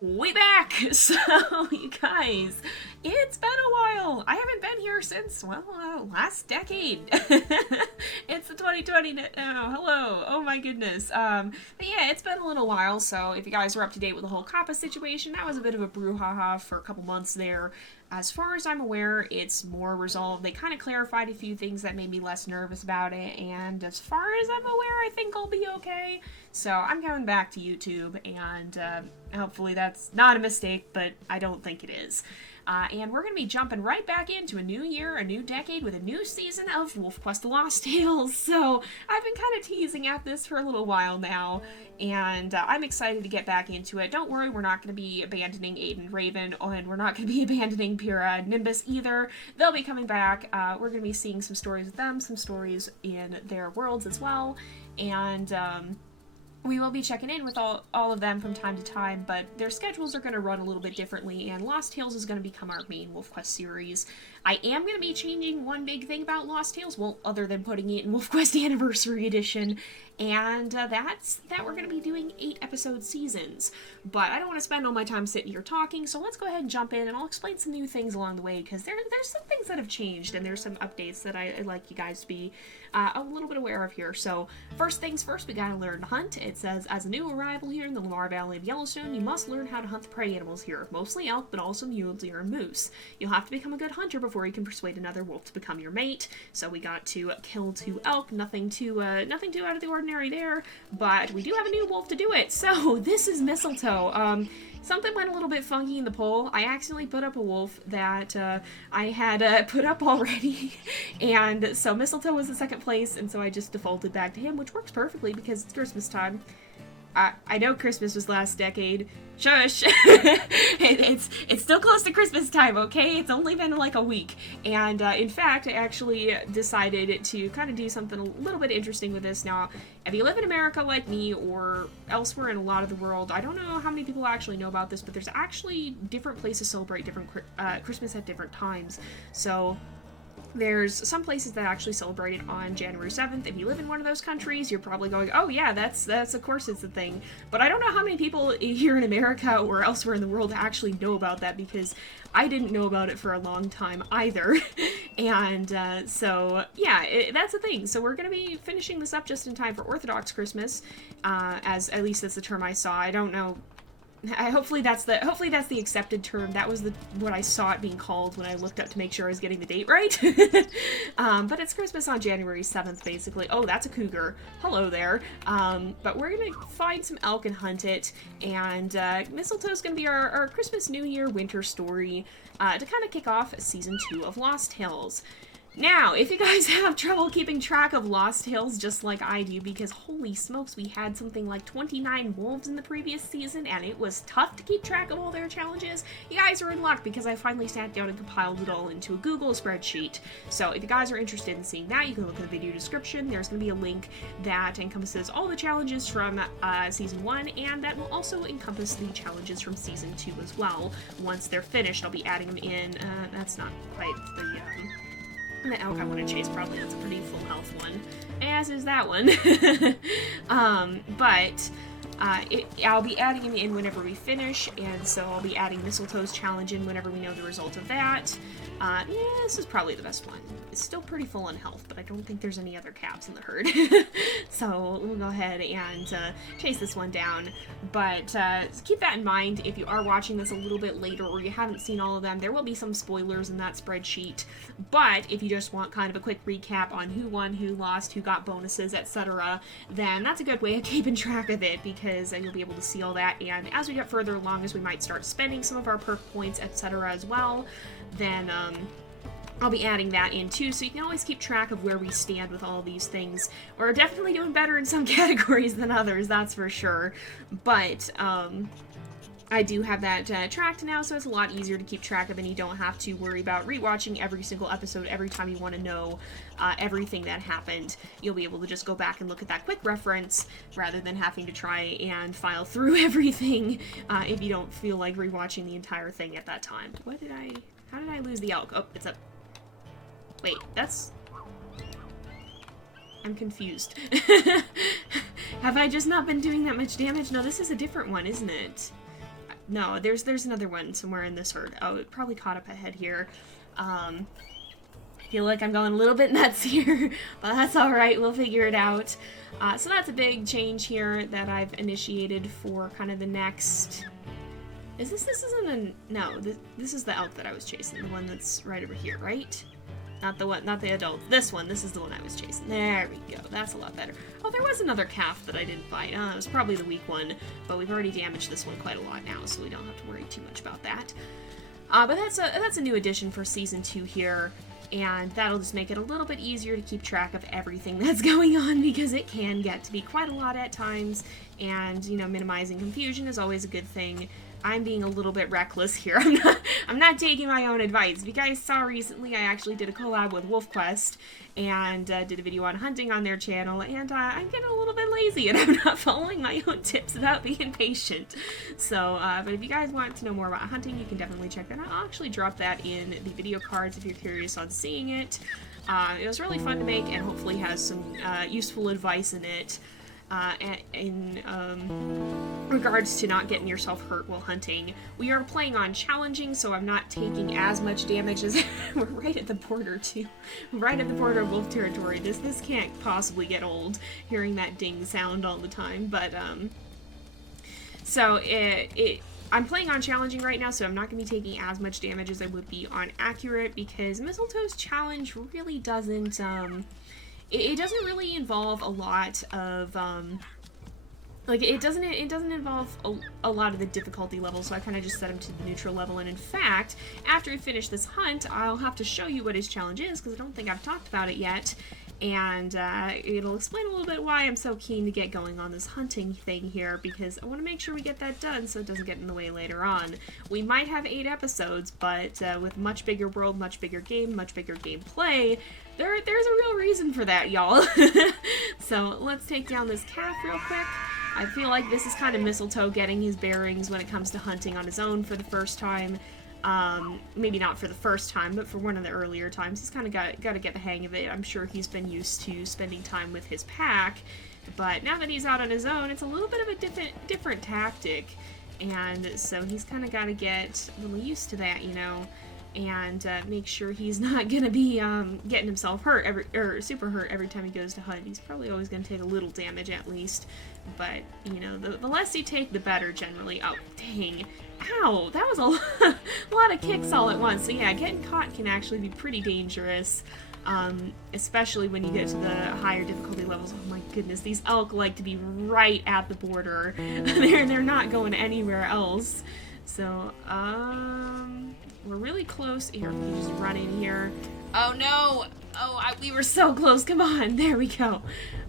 We back! So, you guys, it's been a while. I haven't been here since, well, last decade. It's the 2020 now. Hello. Oh my goodness. But yeah, it's been a little while, so if you guys are up to date with the whole Kappa situation, that was a bit of a brouhaha for a couple months there. As far as I'm aware, it's more resolved. They kind of clarified a few things that made me less nervous about it, and as far as I'm aware, I think I'll be okay. So I'm coming back to YouTube, and hopefully that's not a mistake, but I don't think it is. And we're going to be jumping right back into a new year, a new decade, with a new season of WolfQuest Lost Tales. So I've been kind of teasing at this for a little while now, and I'm excited to get back into it. Don't worry, we're not going to be abandoning Aiden Raven, and we're not going to be abandoning Pyrrha Nimbus either. They'll be coming back. We're going to be seeing some stories with them, some stories in their worlds as well, and we will be checking in with all of them from time to time, but their schedules are going to run a little bit differently, and Lost Tales is going to become our main WolfQuest series. I am going to be changing one big thing about Lost Tales, well, other than putting it in WolfQuest Anniversary Edition, and that's that we're going to be doing 8-episode seasons. But I don't want to spend all my time sitting here talking, so let's go ahead and jump in, and I'll explain some new things along the way, because there's some things that have changed, and there's some updates that I'd like you guys to be a little bit aware of here. So, first things first, we gotta learn to hunt. It says, as a new arrival here in the Lamar Valley of Yellowstone, you must learn how to hunt the prey animals here, mostly elk, but also mule deer and moose. You'll have to become a good hunter before you can persuade another wolf to become your mate. So we got to kill 2 elk, nothing too out of the ordinary there, but we do have a new wolf to do it. So, this is Mistletoe. Something went a little bit funky in the poll. I accidentally put up a wolf that I had put up already, and so Mistletoe was in second place, and so I just defaulted back to him, which works perfectly because it's Christmas time. I know Christmas was last decade. Shush! It's still close to Christmas time, okay? It's only been like a week. And in fact, I actually decided to kind of do something a little bit interesting with this. Now, if you live in America like me or elsewhere in a lot of the world, I don't know how many people actually know about this, but there's actually different places celebrate different Christmas at different times. So there's some places that actually celebrate it on January 7th. If you live in one of those countries, you're probably going, oh yeah, that's of course it's a thing. But I don't know how many people here in America or elsewhere in the world actually know about that, because I didn't know about it for a long time either. And so, yeah, that's a thing. So we're going to be finishing this up just in time for Orthodox Christmas, as at least that's the term I saw. I don't know. Hopefully that's the accepted term. That was what I saw it being called when I looked up to make sure I was getting the date right. But it's Christmas on January 7th, basically. Oh, that's a cougar. Hello there. But we're gonna find some elk and hunt it, and Mistletoe's gonna be our Christmas, New Year, winter story to kind of kick off season 2 of Lost Tales. Now, if you guys have trouble keeping track of Lost Tales just like I do, because holy smokes, we had something like 29 wolves in the previous season, and it was tough to keep track of all their challenges, you guys are in luck, because I finally sat down and compiled it all into a Google spreadsheet. So if you guys are interested in seeing that, you can look in the video description. There's going to be a link that encompasses all the challenges from Season 1, and that will also encompass the challenges from Season 2 as well. Once they're finished, I'll be adding them in. That's not quite the elk I want to chase, probably that's a pretty full health one, as is that one. But I'll be adding him in whenever we finish, and so I'll be adding Mistletoe's challenge in whenever we know the result of that. Yeah, this is probably the best one. It's still pretty full on health, but I don't think there's any other caps in the herd. So we'll go ahead and chase this one down. But keep that in mind if you are watching this a little bit later or you haven't seen all of them. There will be some spoilers in that spreadsheet. But if you just want kind of a quick recap on who won, who lost, who got bonuses, etc., then that's a good way of keeping track of it, because you'll be able to see all that. And as we get further along, as we might start spending some of our perk points, etc. as well, then I'll be adding that in too, so you can always keep track of where we stand with all these things. We're definitely doing better in some categories than others, that's for sure. But I do have that tracked now, so it's a lot easier to keep track of, and you don't have to worry about rewatching every single episode every time you want to know everything that happened. You'll be able to just go back and look at that quick reference rather than having to try and file through everything if you don't feel like rewatching the entire thing at that time. How did I lose the elk? Oh, it's up. Wait, that's... I'm confused. Have I just not been doing that much damage? No, this is a different one, isn't it? no, there's another one somewhere in this herd. Oh, it probably caught up ahead here. I feel like I'm going a little bit nuts here, but that's alright, we'll figure it out. So that's a big change here that I've initiated for kind of the next... this isn't a... no, this is the elk that I was chasing, the one that's right over here, right? Not the adult. This is the one I was chasing. There we go, that's a lot better. Oh, there was another calf that I didn't fight. It was probably the weak one, but we've already damaged this one quite a lot now, so we don't have to worry too much about that. But that's a new addition for Season 2 here, and that'll just make it a little bit easier to keep track of everything that's going on, because it can get to be quite a lot at times, and, you know, minimizing confusion is always a good thing. I'm being a little bit reckless here. I'm not taking my own advice. If you guys saw recently, I actually did a collab with WolfQuest and did a video on hunting on their channel, and I'm getting a little bit lazy and I'm not following my own tips about being patient. So, but if you guys want to know more about hunting, you can definitely check that out. I'll actually drop that in the video cards if you're curious on seeing it. It was really fun to make and hopefully has some useful advice in it. In regards to not getting yourself hurt while hunting. We are playing on challenging, so I'm not taking as much damage as we're right at the border too. Right at the border of wolf territory. This can't possibly get old, hearing that ding sound all the time, but so I'm playing on challenging right now, so I'm not going to be taking as much damage as I would be on accurate, because Mistletoe's challenge really doesn't it doesn't really involve a lot of, like, it doesn't involve a lot of the difficulty levels, so I kind of just set him to the neutral level, and in fact, after we finish this hunt, I'll have to show you what his challenge is, because I don't think I've talked about it yet, and it'll explain a little bit why I'm so keen to get going on this hunting thing here, because I want to make sure we get that done so it doesn't get in the way later on. We might have 8 episodes, but with much bigger world, much bigger game, much bigger gameplay, there's a real reason for that, y'all. So let's take down this calf real quick. I feel like this is kind of Mistletoe getting his bearings when it comes to hunting on his own for the first time. Maybe not for the first time, but for one of the earlier times. He's kind of got to get the hang of it. I'm sure he's been used to spending time with his pack, but now that he's out on his own, it's a little bit of a different tactic, and so he's kind of got to get a little used to that, you know, and make sure he's not going to be getting himself hurt or super hurt every time he goes to hunt. He's probably always going to take a little damage at least, but, you know, the less you take, the better generally. Oh, dang. Ow, that was a lot of kicks all at once. So yeah, getting caught can actually be pretty dangerous, especially when you get to the higher difficulty levels. Oh my goodness, these elk like to be right at the border. They're not going anywhere else. So, we're really close. Here, we just run in here. Oh no! Oh, we were so close. Come on, there we go.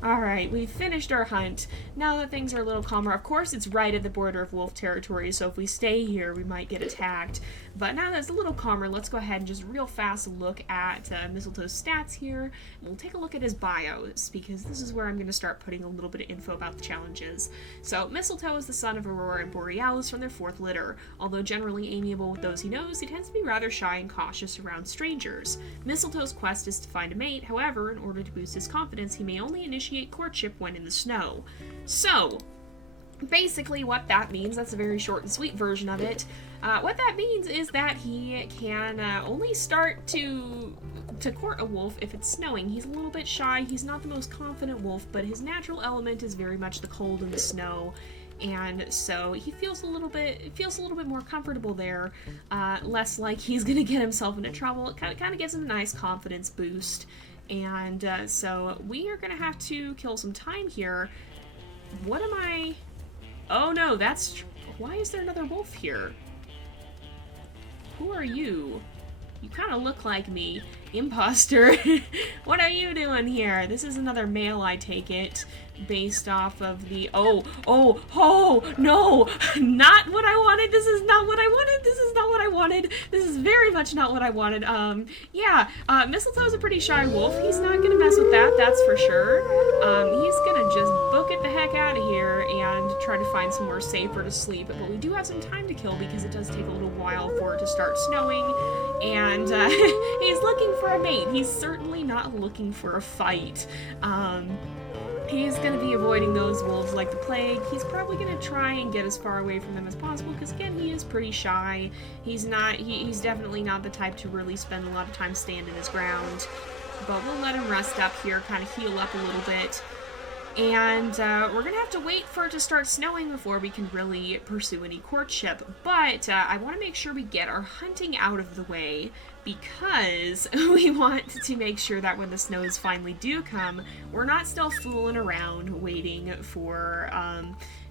Alright, we finished our hunt. Now that things are a little calmer, of course it's right at the border of wolf territory, so if we stay here, we might get attacked. But now that it's a little calmer, let's go ahead and just real fast look at Mistletoe's stats here. We'll take a look at his bios, because this is where I'm going to start putting a little bit of info about the challenges. So, Mistletoe is the son of Aurora and Borealis from their 4th litter. Although generally amiable with those he knows, he tends to be rather shy and cautious around strangers. Mistletoe's quest is to find a mate. However, in order to boost his confidence, he may only initiate courtship when in the snow. So, basically what that means, that's a very short and sweet version of it. What that means is that he can only start to court a wolf if it's snowing. He's a little bit shy, he's not the most confident wolf, but his natural element is very much the cold and the snow. And so he feels a little bit more comfortable there, less like he's gonna get himself into trouble. It kind of gives him a nice confidence boost. And so we are gonna have to kill some time here. What am I? Oh no, why is there another wolf here? Who are you? You kind of look like me. Imposter. What are you doing here? This is another male, I take it, based off of the... Oh, no! Not what I wanted! This is not what I wanted! This is not what I wanted! This is very much not what I wanted. Mistletoe's a pretty shy wolf. He's not gonna mess with that, that's for sure. He's gonna just book it the heck out of here and try to find somewhere safer to sleep. But we do have some time to kill because it does take a little while for it to start snowing. And he's looking for a mate. He's certainly not looking for a fight. He's going to be avoiding those wolves like the plague. He's probably going to try and get as far away from them as possible because, again, he is pretty shy. He's definitely not the type to really spend a lot of time standing his ground. But we'll let him rest up here, kind of heal up a little bit. And we're going to have to wait for it to start snowing before we can really pursue any courtship. But I want to make sure we get our hunting out of the way because we want to make sure that when the snows finally do come, we're not still fooling around waiting for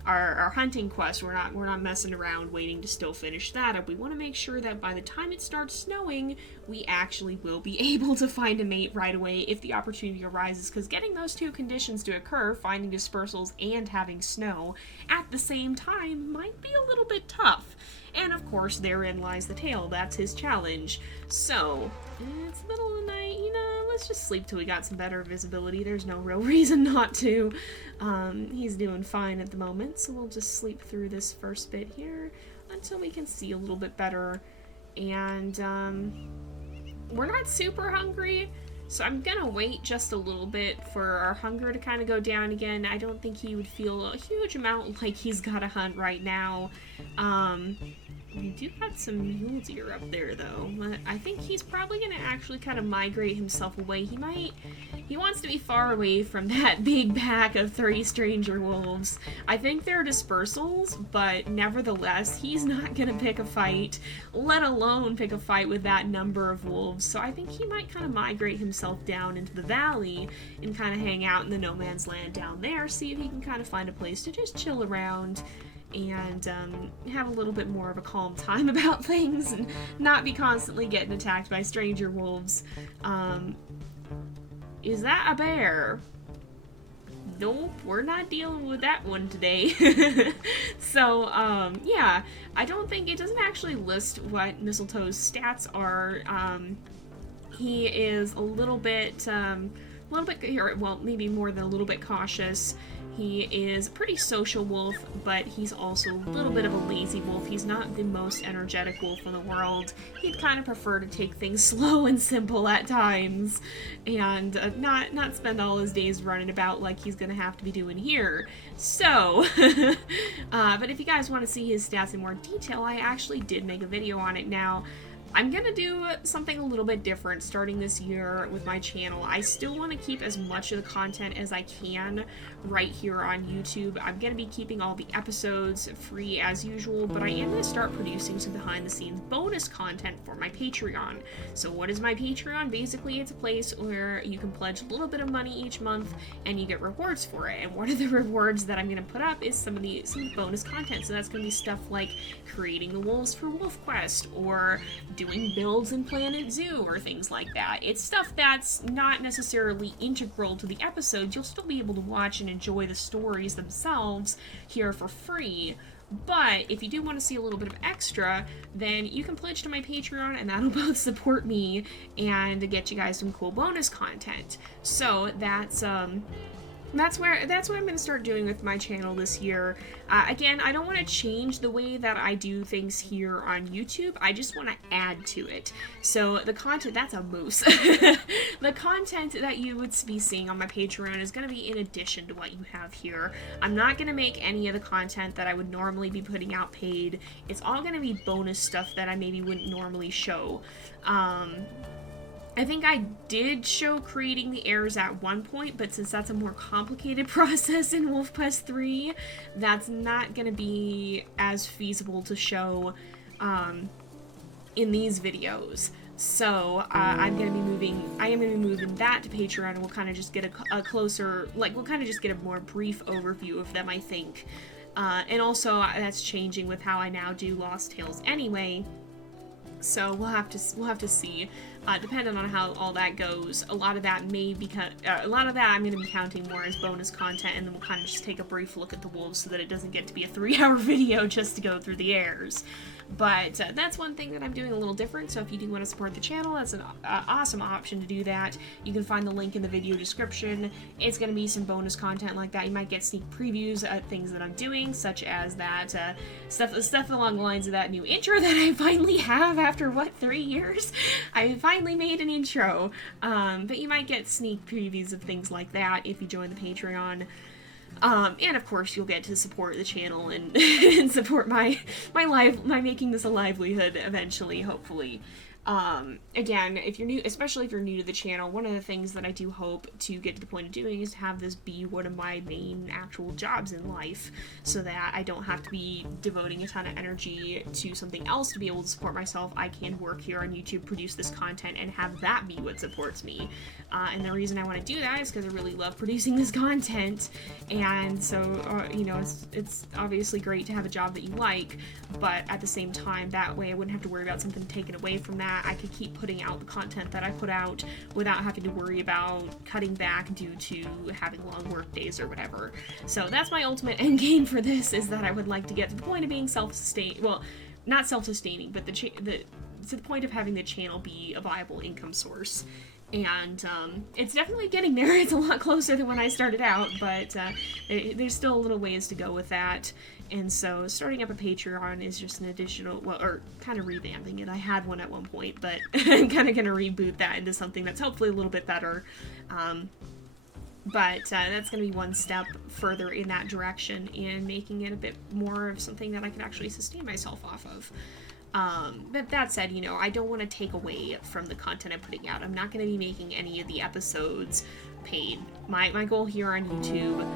our hunting quest. We're not messing around waiting to still finish that up. We want to make sure that by the time it starts snowing, we actually will be able to find a mate right away if the opportunity arises, because getting those two conditions to occur, finding dispersals and having snow at the same time, might be a little bit tough. And of course, therein lies the tale. That's his challenge. So, it's the middle of the night, let's just sleep till we got some better visibility. There's no real reason not to. He's doing fine at the moment, so we'll just sleep through this first bit here until we can see a little bit better. And, we're not super hungry, so I'm gonna wait just a little bit for our hunger to kind of go down again. I don't think he would feel a huge amount like he's got to hunt right now. We do have some mule deer up there, though. I think he's probably going to actually kind of migrate himself away. He wants to be far away from that big pack of 3 stranger wolves. I think they're dispersals, but nevertheless, he's not going to pick a fight, let alone pick a fight with that number of wolves. So I think he might kind of migrate himself down into the valley and kind of hang out in the no man's land down there, see if he can kind of find a place to just chill around and have a little bit more of a calm time about things and not be constantly getting attacked by stranger wolves. Is that a bear? Nope, we're not dealing with that one today. So, yeah, I don't think it doesn't actually list what Mistletoe's stats are. He is a little bit, well, maybe more than a little bit cautious. He is a pretty social wolf, but he's also a little bit of a lazy wolf. He's not the most energetic wolf in the world. He'd kind of prefer to take things slow and simple at times, and not spend all his days running about like he's gonna have to be doing here. So, but if you guys want to see his stats in more detail, I actually did make a video on it now. I'm gonna do something a little bit different starting this year with my channel. I still want to keep as much of the content as I can right here on YouTube. I'm gonna be keeping all the episodes free as usual, but I am gonna start producing some behind the scenes bonus content for my Patreon. So what is my Patreon? Basically, it's a place where you can pledge a little bit of money each month and you get rewards for it. And one of the rewards that I'm gonna put up is some bonus content. So that's gonna be stuff like creating the wolves for WolfQuest, or doing builds in Planet Zoo, or things like that. It's stuff that's not necessarily integral to the episodes. You'll still be able to watch and enjoy the stories themselves here for free. But if you do want to see a little bit of extra, then you can pledge to my Patreon, and that'll both support me and get you guys some cool bonus content. So that's what I'm going to start doing with my channel this year. Again, I don't want to change the way that I do things here on YouTube. I just want to add to it. So the content, that's a moose. The content that you would be seeing on my Patreon is going to be in addition to what you have here. I'm not going to make any of the content that I would normally be putting out paid. It's all going to be bonus stuff that I maybe wouldn't normally show. I think I did show creating the heirs at one point, but since that's a more complicated process in WolfQuest 3, that's not going to be as feasible to show in these videos. So I am going to be moving that to Patreon, and we'll kind of just get a closer, we'll kind of just get a more brief overview of them, I think. And also that's changing with how I now do Lost Tales anyway. So we'll have to see, depending on how all that goes. A lot of that I'm going to be counting more as bonus content, and then we'll kind of just take a brief look at the wolves so that it doesn't get to be a 3-hour video just to go through the heirs. But that's one thing that I'm doing a little different, so if you do want to support the channel, that's an awesome option to do that. You can find the link in the video description. It's going to be some bonus content like that. You might get sneak previews at things that I'm doing, such as that stuff along the lines of that new intro that I finally have after, what, 3 years? I finally made an intro. But you might get sneak previews of things like that if you join the Patreon. And of course you'll get to support the channel and, and support my making this a livelihood eventually, hopefully. Again, if you're new, especially if you're new to the channel, one of the things that I do hope to get to the point of doing is to have this be one of my main actual jobs in life, so that I don't have to be devoting a ton of energy to something else to be able to support myself. I can work here on YouTube, produce this content, and have that be what supports me. And the reason I want to do that is because I really love producing this content, and so, you know, it's obviously great to have a job that you like, but at the same time, that way I wouldn't have to worry about something taken away from that. I could keep putting out the content that I put out without having to worry about cutting back due to having long work days or whatever. So that's my ultimate end game for this, is that I would like to get to the point of being self-sustaining, well, not self-sustaining, but to the point of having the channel be a viable income source. And it's definitely getting there. It's a lot closer than when I started out, but there's still a little ways to go with that. And so starting up a Patreon is just an additional, well, or kind of revamping it. I had one at one point, but I'm kind of going to reboot that into something that's hopefully a little bit better. But that's going to be one step further in that direction, and making it a bit more of something that I can actually sustain myself off of. But that said, you know, I don't want to take away from the content I'm putting out. I'm not going to be making any of the episodes paid. My goal here on YouTube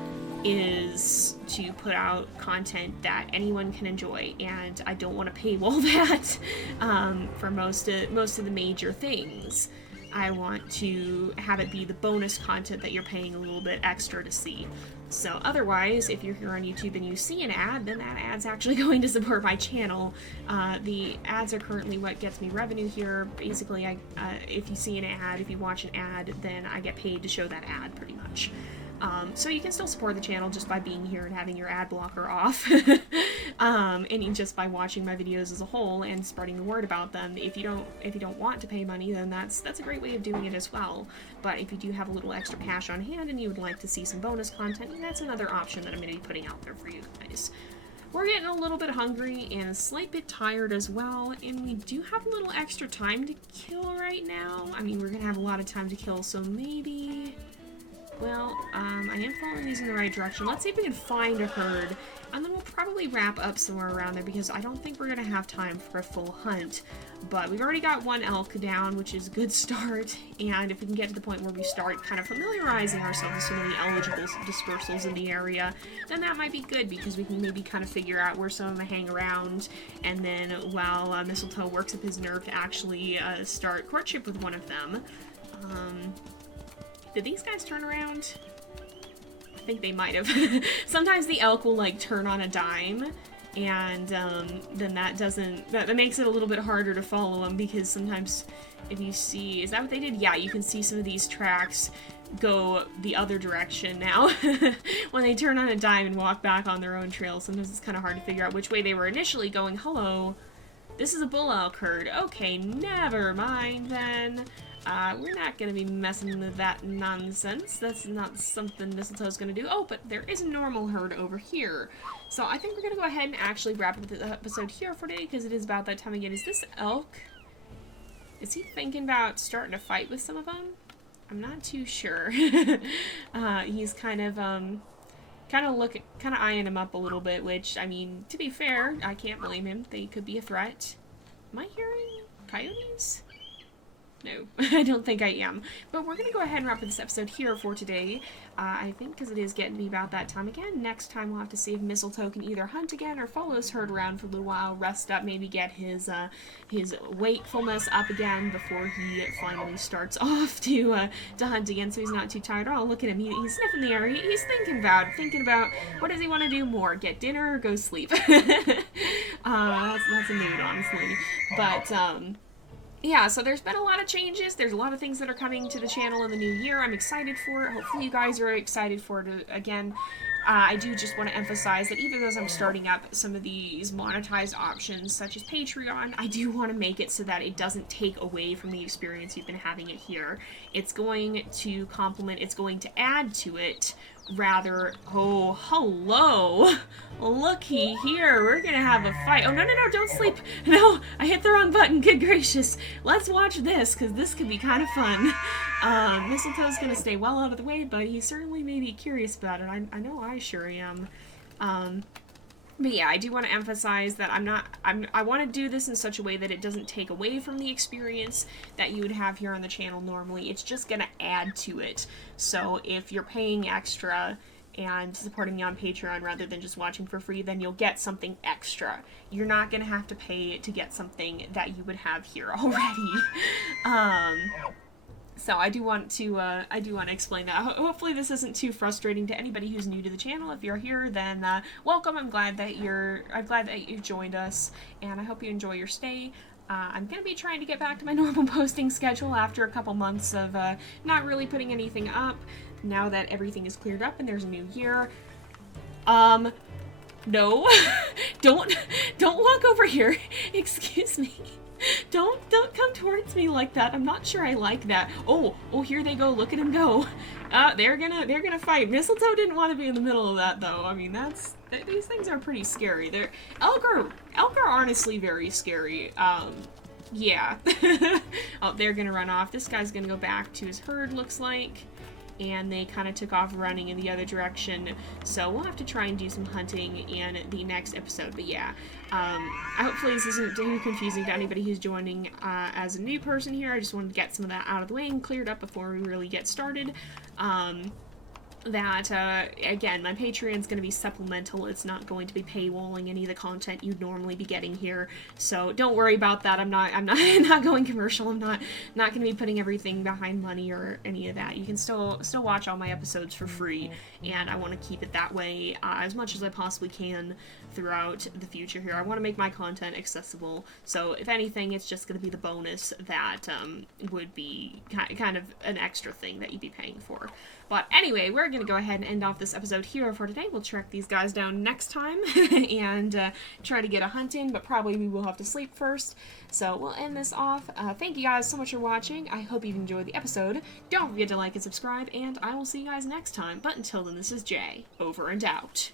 is to put out content that anyone can enjoy, and I don't want to paywall that for most of the major things. I want to have it be the bonus content that you're paying a little bit extra to see. So otherwise, if you're here on YouTube and you see an ad, then that ad's actually going to support my channel. The ads are currently what gets me revenue here. Basically, if you see an ad, if you watch an ad, then I get paid to show that ad, pretty much. So you can still support the channel just by being here and having your ad blocker off, and just by watching my videos as a whole and spreading the word about them. If you don't want to pay money, then that's a great way of doing it as well. But if you do have a little extra cash on hand and you would like to see some bonus content, that's another option that I'm going to be putting out there for you guys. We're getting a little bit hungry and a slight bit tired as well, and we do have a little extra time to kill right now. I mean, we're going to have a lot of time to kill, so maybe... Well, I am following these in the right direction. Let's see if we can find a herd, and then we'll probably wrap up somewhere around there, because I don't think we're going to have time for a full hunt. But we've already got one elk down, which is a good start, and if we can get to the point where we start kind of familiarizing ourselves with some of the eligible dispersals in the area, then that might be good, because we can maybe kind of figure out where some of them hang around, and then while Mistletoe works up his nerve to actually start courtship with one of them. Did these guys turn around? I think they might have. Sometimes the elk will, like, turn on a dime, and then that makes it a little bit harder to follow them, because sometimes if you see... Is that what they did? Yeah, you can see some of these tracks go the other direction now. When they turn on a dime and walk back on their own trail, sometimes it's kind of hard to figure out which way they were initially going. Hello, this is a bull elk herd. Okay, never mind then. We're not going to be messing with that nonsense. That's not something Mistletoe's going to do. Oh, but there is a normal herd over here. So I think we're going to go ahead and actually wrap up the episode here for today, because it is about that time again. Is this elk? Is he thinking about starting a fight with some of them? I'm not too sure. He's kind of eyeing him up a little bit, which, I mean, to be fair, I can't blame him. They could be a threat. Am I hearing coyotes? No, I don't think I am. But we're going to go ahead and wrap up this episode here for today. I think because it is getting to be about that time again. Next time we'll have to see if Mistletoe can either hunt again or follow his herd around for a little while, rest up, maybe get his wakefulness up again before he finally starts off to hunt again, so he's not too tired. Oh, look at him. He's sniffing the air. He's thinking about what does he want to do more, get dinner or go sleep? That's a mood, honestly. But, yeah, so there's been a lot of changes. There's a lot of things that are coming to the channel in the new year. I'm excited for it. Hopefully you guys are excited for it again. I do just want to emphasize that even as I'm starting up some of these monetized options, such as Patreon, I do want to make it so that it doesn't take away from the experience you've been having it here. It's going to complement, it's going to add to it rather... Oh, hello! Looky here, we're gonna have a fight. Oh, no, no, no, don't sleep! No, I hit the wrong button, good gracious. Let's watch this, because this could be kind of fun. Mistletoe's gonna stay well out of the way, but he certainly may be curious about it. I know I sure am. But yeah, I do want to emphasize that I want to do this in such a way that it doesn't take away from the experience that you would have here on the channel normally. It's just going to add to it. So if you're paying extra and supporting me on Patreon rather than just watching for free, then you'll get something extra. You're not going to have to pay to get something that you would have here already. So I do want to explain that. Hopefully this isn't too frustrating to anybody who's new to the channel. If you're here, then welcome. I'm glad that you joined us, and I hope you enjoy your stay. I'm gonna be trying to get back to my normal posting schedule after a couple months of not really putting anything up. Now that everything is cleared up and there's a new year. No, don't walk over here. Excuse me. Don't come towards me like that. I'm not sure I like that. Oh, here they go. Look at him go. They're gonna fight. Mistletoe didn't want to be in the middle of that though. I mean, these things are pretty scary. Elk are honestly very scary. Yeah. Oh, they're gonna run off. This guy's gonna go back to his herd, looks like. And they kind of took off running in the other direction, so we'll have to try and do some hunting in the next episode. But yeah, hopefully this isn't too confusing to anybody who's joining as a new person here. I just wanted to get some of that out of the way and cleared up before we really get started. Again, my Patreon's going to be supplemental. It's not going to be paywalling any of the content you'd normally be getting here. So don't worry about that. I'm not going commercial. I'm not going to be putting everything behind money or any of that. You can still watch all my episodes for free, and I want to keep it that way as much as I possibly can throughout the future here. I want to make my content accessible. So if anything, it's just going to be the bonus that would be kind of an extra thing that you'd be paying for. But anyway, we're going to go ahead and end off this episode here for today. We'll track these guys down next time and try to get a hunt in, but probably we will have to sleep first. So we'll end this off. Thank you guys so much for watching. I hope you've enjoyed the episode. Don't forget to like and subscribe, and I will see you guys next time. But until then, this is Jay, over and out.